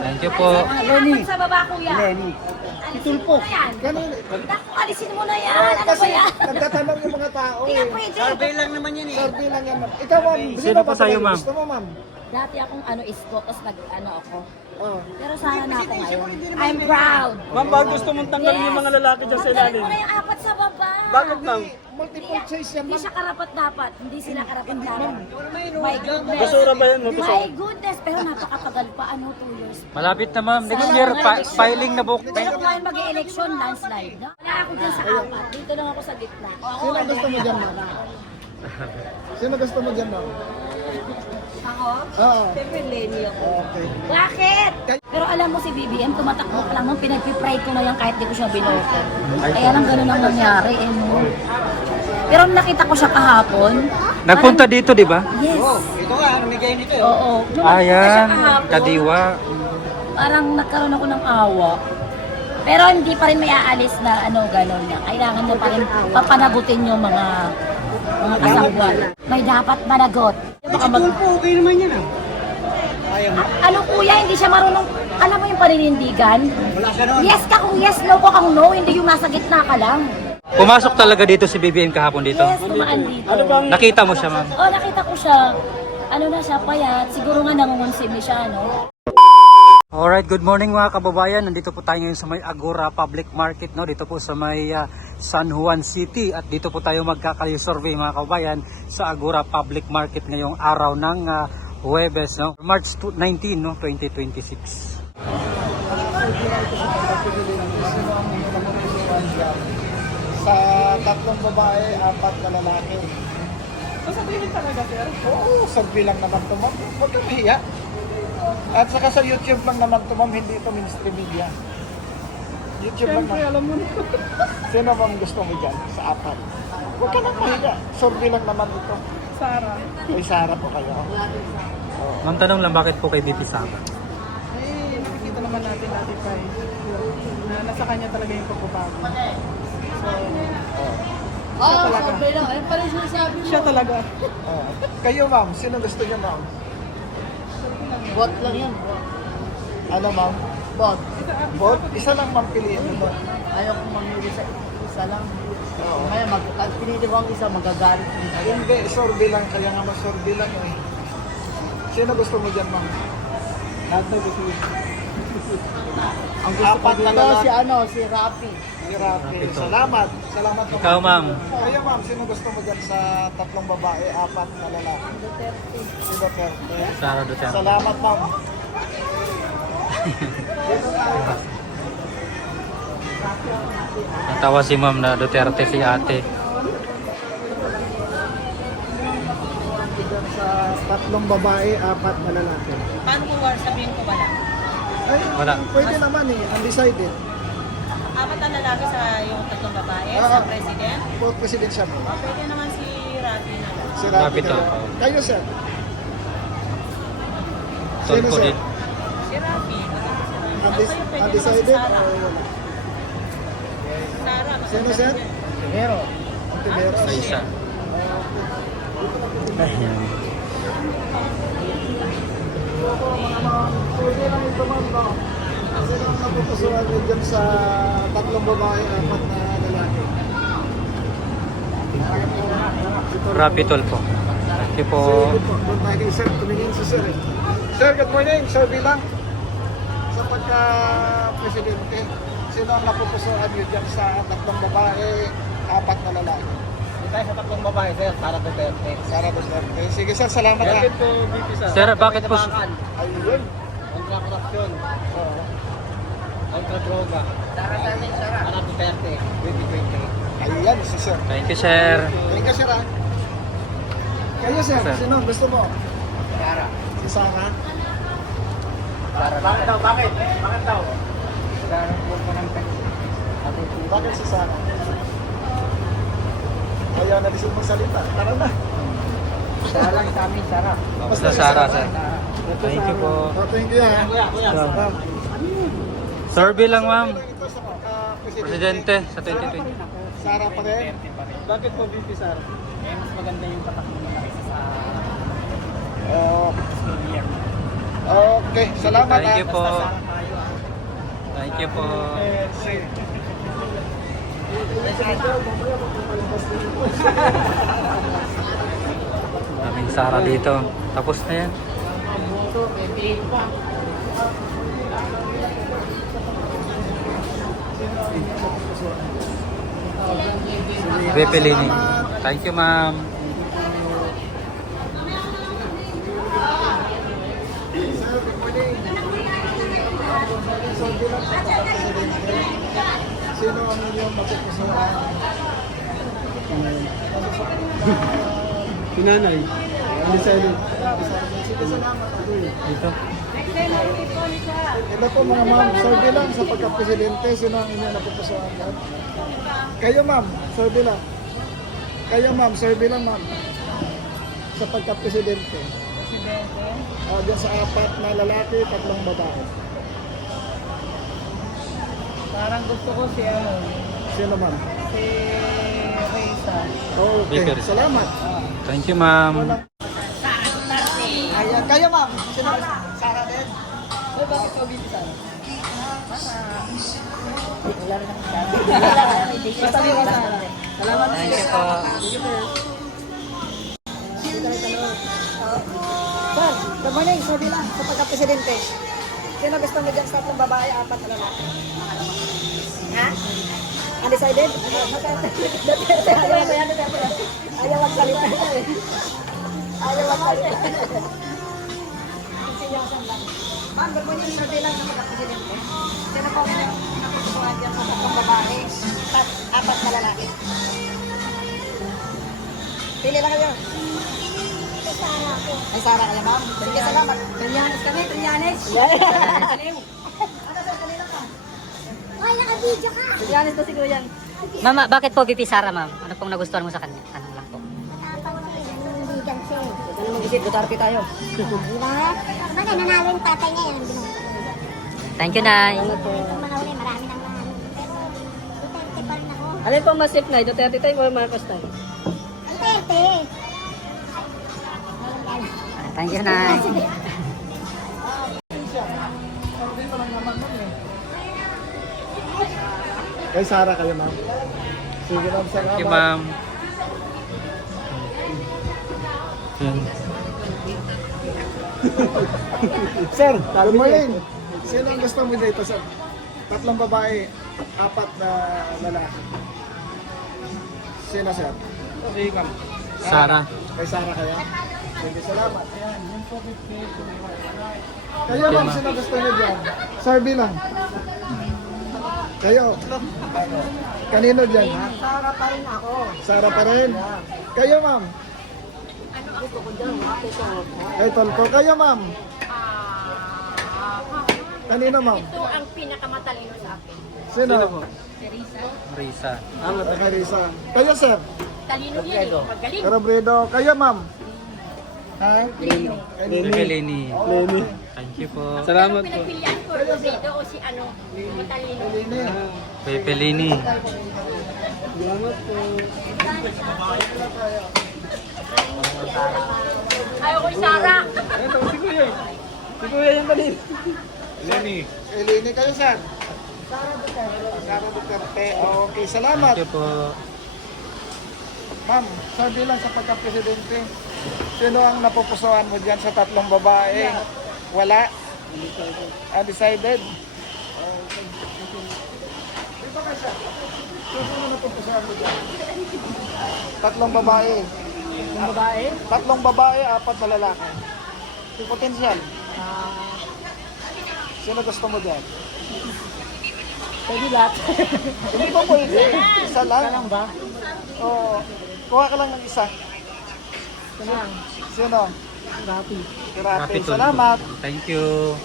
Thank you po. Lenny. Sa baba, kuya. Lenny. Itulpo. Ganun. Naku, alisin mo na yan. Ano ba Kasi yan? nagtatanong yung mga tao Hindi eh. nga pwede. Survey lang naman yan eh. Survey lang yan, ma'am. Ikaw, ma'am. Sino pa sa'yo, ma'am? Gusto mo, ma'am? Dati akong isko, tapos ako. Oh. Pero sana na ako ngayon. I'm proud. Ma'am, baka gusto mong tanggalin yung mga lalaki dyan sa Tanggalin ilalim. mo na yung apat sa baba. Bakit ma'am? Multiple choice yan, Hindi ma'am. siya karapat-dapat. Hindi sila karapat-dapat. My goodness. Basura ba yan? No? My goodness. Pero napakatagal pa. 2 years. Malapit na ma'am. Next year, filing na book. Pero kung ngayon mag-election, landslide. No? Wala ako dyan sa apat. Dito lang ako sa gitna. Sino gusto mo dyan, ma'am? Sino gusto mo dyan, ma'am? Ako? Oo. Siyempre, Lenny ako. Okay. Bakit? Pero alam mo si BBM, tumatakbo pa lang nung pinag-pray ko na yan kahit di ko siya binoto. Kaya lang ganun ang nangyari eh no. Pero nakita ko siya kahapon. Nagpunta dito, di ba? Yes. Ito nga, namigay nito eh. Oo. Nung nakita siya Ayan, kahapon, kadiwa. parang nagkaroon ako ng awa. Pero hindi pa rin may aalis na gano'n na. Kailangan niya pa rin papanagutin yung mga kasangguan. May dapat managot. Baka Tulpo, okay naman yan ah. Ayaw mo? Ano kuya, hindi siya marunong, alam mo yung paninindigan? Wala siya nun. Yes ka kung yes, no ko kung no, hindi yung nasa gitna ka lang. Pumasok talaga dito si BBM kahapon dito. Yes, tumaan dito. Ano bang... Nakita mo siya, ma'am? Oh, nakita ko siya. Ano na siya, payat. Siguro nga nangungonsim siya, no? Alright, good morning mga kababayan. Nandito po tayo ngayon sa may Agora Public Market, no? Dito po sa may San Juan City. At dito po tayo magkakayo-survey mga kababayan sa Agora Public Market ngayong araw ng Huwebes, no? March 19, no? 2026. Sa 3 babae, 4 na lalaki. Sasabihin talaga, sir. Oo, survey lang naman ito, ma'am. Huwag kang mahiya. At saka sa YouTube lang naman ito, ma'am, hindi ito mainstream media. YouTube lang, Siyempre, ma'am. alam mo na. Sino ma'am gusto mo dyan sa 4? Huwag ka nang mahiya. Survey lang naman ito. Sara. May Sara po kayo. Ma'am, tanong lang bakit po kay BP Sara? Eh, nakikita naman natin dati pa eh. Na nasa kanya talaga yung pagbabago. So, siya talaga. Siya talaga. Oh. Kayo, ma'am, sino gusto niyo, ma'am? Bot lang yan. Ano, ma'am? Bot. Vote? Isa lang, ma'am, piliin mo. Ayaw kong mamili sa isa lang. Kaya pag pinili ko ang isa, magagalit. Hindi, survey lang. Kaya nga survey lang eh. Sino gusto mo dyan, ma'am? Lahat na gusto niya. Ang gusto ko 4 na dito lalaki. si Rafi. Si Rafi. Salamat. Salamat po. Ikaw, ma'am. Kayo, ma'am, sino gusto mo dyan sa 3 babae, 4 na lalaki? Si Duterte. Sara Duterte. Salamat, ma'am. Natawa si ma'am na Duterte si ate. Dyan sa 3 babae, 4 na lalaki. Paano kung sabihin ko wala? Ay, Wala. pwede naman eh. Undecided. Apat na lalaki sa yung 3 babae, Ah. sa president. For president siya, ma'am. Pwede naman si Rafi na lang. Si Rafi Rapi to. kayo. Kayo, sir. Tulpo sir? din. Si Rafi. Undecided pwede naman si o Sara. wala? Sara. Sino, sir? Pero, Ontiveros. Sa isa. Ayan. Pwede lang ito, ma'am, no? Kasi nang napupusuan nyo dyan sa 3 babae, 4 na lalaki. Rapi Tulpo. Thank you po. Sige po, doon tayo kay sir. Tumingin si sir eh. Sir, good morning. Survey lang. Sa pagka-presidente, sino ang napupusuan nyo dyan sa 3 babae, 4 na lalaki? Tayo sa 3 babae, sir. Para Duterte. Sara Duterte. Sige sir, salamat ha. Bakit po, BP Sara? Sir, bakit po? Ayun. Kontra korupsyon. Oo. Kontra droga. Para Duterte. 2020. Ayan, si sir. Thank you, sir. Thank you, sir ha. Kayo sir, Sir. sino gusto mo? Sara. Si Sara? Bakit daw? Bakit? Bakit daw? Bakit si Sara? Ayaw na lisod mong salita. Tara na. Sara lang sa amin, Sara. Basta Sara, sir. Thank you po. Oh, thank you ha. Kuya. Ma'am. Survey lang, ma'am. Ito sa Presidente sa 2020. Sara pa rin. Bakit po, BP Sara? Mas maganda yung tatak mo na kaysa sa Oh, Okay, salamat. Thank you po. Thank you po. Daming Sara dito. Tapos na yan. Bepelini. Thank you, ma'am. Sino ang inyong mapupusuan? Sinanay. Undecided. Sige, salamat. Dito. Ito po mga ma'am, survey lang sa pagka-presidente, sino ang inyong napupusuan dyan? Kayo ma'am, survey lang. Kayo ma'am, survey lang ma'am. Sa pagka-presidente. Diyan sa 4 na lalaki, 3 babae. Parang gusto ko si ano, Sino ma'am? si Reza. Okay, Baker. salamat. Thank you, ma'am. Ayan, kayo ma'am. Sino? Sarah din. So, bakit ka bibisan? Basta may kasama. Salamat. Thank you po. Sir, good morning. Sabi lang sa pagka-presidente. Sino gusto mo dyan sa 3 babae, 4 na lalaki? Ha? Undecided? Ayaw magsalita. Ayaw magsalita. Seryosan lang. Ma'am, good morning. Sabi lang sa pagka-presidente. Sino po napupusuan dyan sa 3 babae, 4 na lalaki? Pili lang kayo. Ay, Sara kaya, ma'am. Sige, salamat. Trillanes kami, Trillanes. Ay, naka-video ka. Trillanes to si Kuya. Mama, bakit po VP Sara, ma'am? Ano pong nagustuhan mo sa kanya? Tanong lang po. Nandigan siya. Ano mong isip, Duterte tayo. Diba? Bakit nanalo yung tatay niya yan? Thank you, Nay. Yung mga uli, marami nang mga ano. Pero, Duterte pa rin ako. Alin pong mas safe na, Duterte tayo o Marcos tayo? Duterte! Thank you, Nay. Kay Sarah kayo ma'am. Sige ma'am, salamat. Thank you, ma'am. Sir, good morning. Sino ang gusto mo dito, sir? 3 babae, 4 na lalaki. Sino, sir? Sara. Kay Sarah kaya? Sige, salamat. Kayo, ma'am, sino gusto niyo dyan? Survey lang. Kayo. Kanino dyan? Sara pa rin ako. Sarah pa rin? Kayo, ma'am? Gusto ko dyan, makito. Kay Tolpo. Kayo, ma'am? Kanino, ma'am? Ito ang pinakamatalino sa akin. Sino? Risa. Kay Risa. Kayo, sir? Talino yan eh. Magaling. Carabredo. Kayo, ma'am? Ha? Bepelini. Thank you po. Salamat po. Pinagpilian ko, Robredo o si ano, matalino. Bepelini. Salamat po. Ayaw ko yung Sara. Ito, si Kuya. Si Kuya yung kanina. Eleni, kayo, sir? Sarah Duterte. Okay, salamat. Thank you po. Ma'am, sabi lang sa pagka-presidente, sino ang napupusuan mo dyan sa 3 babae? Wala? Undecided? Dito ka siya. Sino ang napupusuan mo dyan? 3 babae. 3 babae, 4 na lalaki. Potensyal. Sino gusto mo dyan? Pwede lahat. Hindi pa pwede. Isa lang. ba? Oo. Kuha ka lang ng isa. Sino? Rapi. Grabe. Rapid Salamat. Thank you.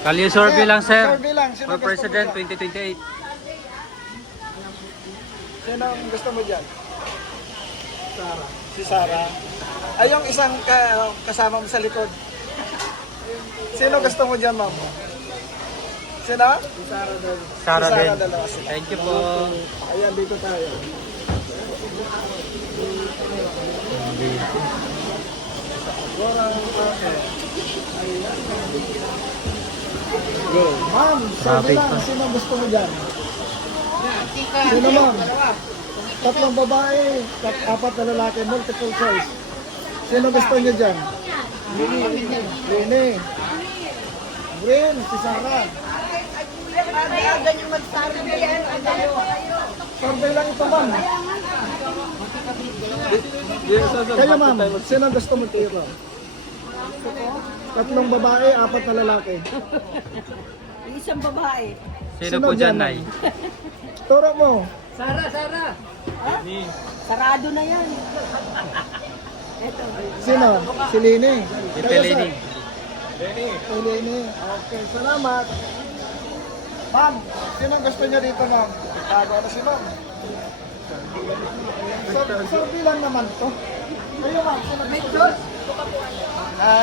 Kalye survey lang, sir. Survey lang. Sino For gusto mo President dyan? 2028. Sino ang gusto mo dyan? Sarah. Si Sarah. Ay, yung isang kasama mo sa likod. Sino gusto mo dyan, ma'am? Sino? Si Sarah din. Sara din. dalawa sila. Thank you po. Ayan, dito tayo. Ma'am, sabi lang, sino gusto mo dyan? Sino ma'am? Tatlong babae, apat na lalaki, multiple choice. Sino gusto niyo dyan? Lini. Green, si Sarah. Survey lang ito ma'am. Kaya ma'am, sino gusto mo tiro? Tatlong babae, apat na lalaki. Isang babae. Sino po dyan, Nay? Turo mo. Sarado na yan. Sino? Si Lini. Si Pelini. Si Lini. Okay, salamat. Ma'am, sino gusto niyo dito ma'am? Bago na si ma'am. Survey lang naman to. Kayo ma'am, sino gusto niyo?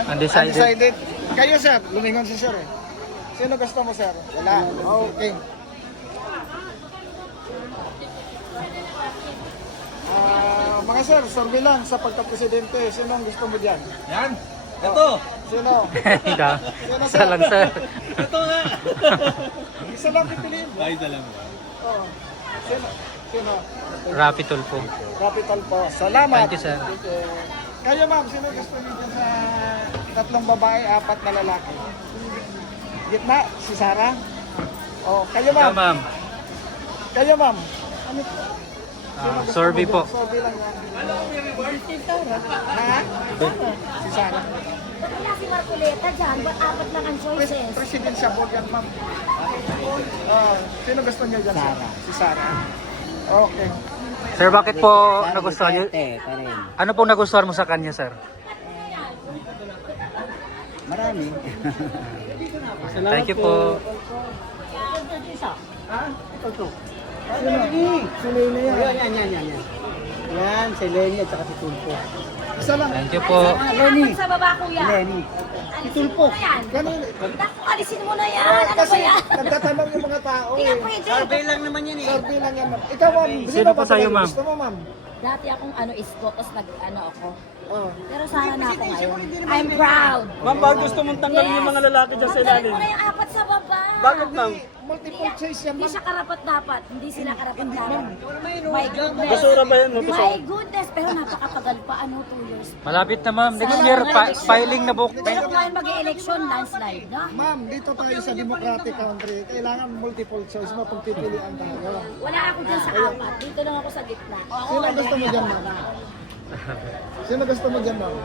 Undecided. Undecided. Kayo sir, lumingon si sir eh. Sino gusto mo sir? Wala. Okay. Mga sir, survey lang sa pagka-presidente. Sino ang gusto mo dyan? Yan. Ito. Sino? Hindi. Isa lang, sir. Ito nga. Isa lang pipiliin. Ay, salamat. Oo. Sino? Sino? Rapi Tulfo. Capital po. Salamat. Thank you, sir. Kayo ma'am, sino gusto niyo dyan sa tatlong babae, apat na lalaki? Gitna, si Sarah? Oh, kayo Ikaw, ma'am. ma'am. Kayo ma'am. Ano po? Survey po. Survey lang yan. Ha? Si Sarah. Wala si Marcoleta dyan, ba't apat lang ang choices? President siya po yan ma'am. Sino gusto niyo dyan? Sarah. Si Sarah. Okay. Sir, bakit po nagustuhan niyo? Ano pong nagustuhan mo sa kanya, sir? Marami. Thank you po. Sino? Si Lene yan. Yan. Yan, si Lenny at saka si Tulpo. Isa lang. Thank you po. Apat sa baba, kuya. Lenny. Alisin mo na yan. Ganun. Naku, alisin mo na yan. Ano ba Kasi yan? nagtatanong yung mga tao Hindi eh. nga pwede. Survey lang yan ma'am. Ikaw ma'am. Sino po sa'yo, ma'am? Gusto mo ma'am? Dati akong isko, tapos ako. Oh. Pero sana na ako ngayon. I'm proud. Ma'am, bakit gusto mong tanggalin yung mga lalaki dyan sa Tanggalin ilalim? mo na yung apat sa baba. Bakit, ma'am? Multiple choice yan Hindi ma'am. siya karapat-dapat. Hindi sila karapat-dapat. My goodness. Basura ba yan? My goodness. Pero napakatagal pa. 2 years. Malapit na, ma'am. Next year, filing na book. Pero kung ngayon mag-election, landslide na. Ma'am, dito tayo sa democratic country. Kailangan multiple choice, mapagpipilian tayo. Wala ako dyan sa apat. Dito lang ako sa gitna. Sino gusto mo dyan ma'am? Sino gusto mo dyan ma'am?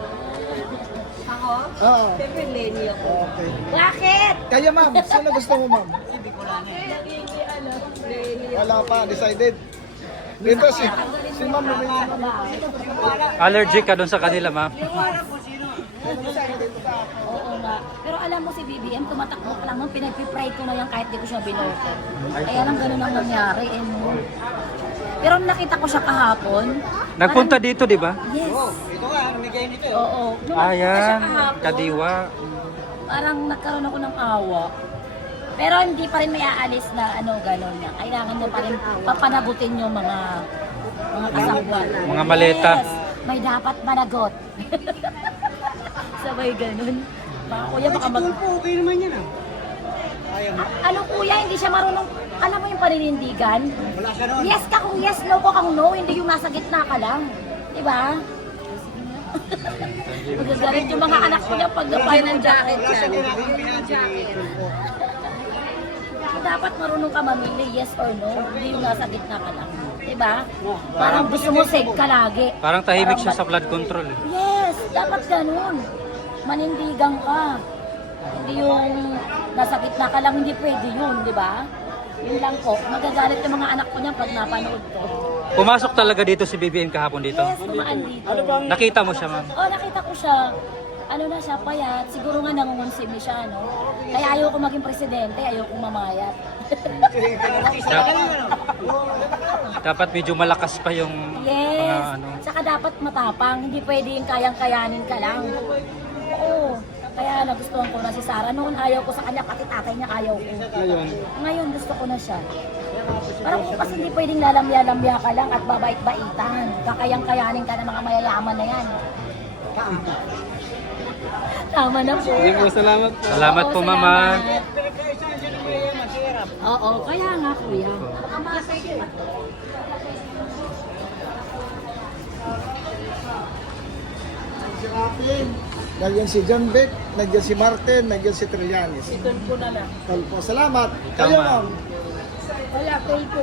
Ako? Oo. Siyempre, Lenny ako. Okay. Bakit? Kaya ma'am, sino gusto mo ma'am? Wala pa, decided. Dito si ma'am lumingon. Allergic ka doon sa kanila, ma'am. Oo nga. Pero alam mo si BBM, tumatakbo pa lang nung pinag-pray ko na yan kahit di ko siya binoto. Kaya lang ganun ang nangyari. No? Pero nakita ko siya kahapon. Nagpunta dito, di ba? Yes. Oo. Nung Ah, nakita siya yan. kahapon, Kadiwa. parang nagkaroon ako ng awa. Pero hindi pa rin may aalis na gano'n na. Kailangan niya pa rin papanagutin yung mga kasabwat. Mga maleta. Yes. May dapat managot. Sabay ganun. Baka kuya baka Okay naman yan ah. Ano kuya, hindi siya marunong, alam mo yung paninindigan? Yes ka kung yes, no ko kung no, hindi yung nasa gitna ka lang. Diba? Magagalit yung mga anak ko niya pag napay ng jacket siya. Dapat marunong ka mamili, yes or no, hindi yung nasa gitna ka lang. Diba? Parang gusto mo save ka lagi. Parang tahimik siya sa flood control. Eh. Yes, dapat ganun. Manindigan ka. Hindi yung nasa gitna ka lang, hindi pwede yun, di ba? Yun lang po. Magagalit yung mga anak ko niyan pag napanood ko. Pumasok talaga dito si BBM kahapon dito. Yes, tumaan dito. Nakita mo siya, ma'am. Oh, nakita ko siya. Ano na siya, payat. Siguro nga nangungunsimi siya, no? Kaya ayoko maging presidente, ayoko mamayat. Dapat medyo malakas pa yung mga Yes. ano. Saka dapat matapang. Hindi pwede yung kayang-kayanin ka lang. Oo. Kaya nagustuhan ko na si Sarah. Noon ayaw ko sa kanya, pati tatay niya ayaw ko. Ngayon gusto ko na siya. Parang kasi hindi pwedeng lalamya-lamya ka lang at babait-baitan. Kakayang-kayanin ka ng mga mayayaman na yan. Tama na po. Sige po, salamat po. Salamat po, mama. Oo, kaya nga kuya. Si Rapin, nandiyan si John Beck, nandiyan si Martin, nandiyan si Trillanes. Tulpo na lang. Tulpo, salamat. Ikaw, Kayo, ma'am. ma'am. Wala, tulpo.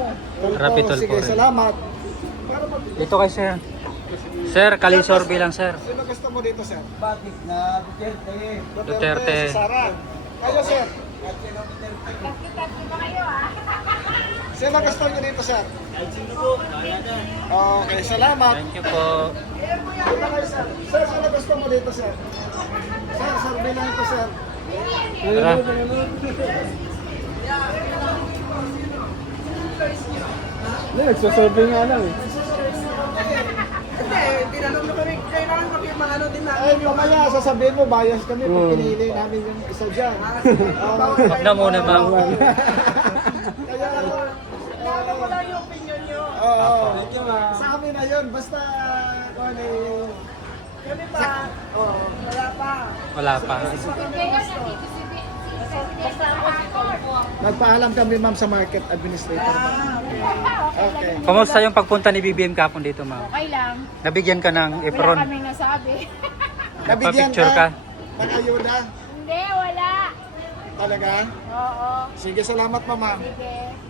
Rapi Tulpo Sige, rin. salamat. Para mag... Dito kay sir. Sir, kalisorbe lang sir. Sino gusto mo dito, sir? Batik na Duterte. Duterte. Si Sara. Kayo, sir. Sino gusto niyo dito, sir? Okay, salamat. Thank you po. Dito kayo, sir. Sir, sino gusto mo dito, sir? Sir, survey lang ito, sir. Tara. Nagsasurvey nga lang eh. Hindi, tinanong na kami, kailangan makimano din namin. Ay, mamaya, sasabihin mo, bias kami pag pinili namin yung isa dyan. Huwag na muna, ma'am. Kaya, Tinanong ko lang yung opinion nyo. oo. Sa amin na yun, basta, kung ano yung... Kami pa, wala pa. Wala pa. Nagpaalam kami, ma'am, sa market administrator. Okay. Kumusta yung pagpunta ni BBM kapon dito, ma'am? Okay lang. Nabigyan ka ng Wala apron? kaming nasabi. Nabigyan Nagpa-picture ka? Ng ayuda? Hindi, wala. Talaga? Oo. Sige, salamat, mama. Sige.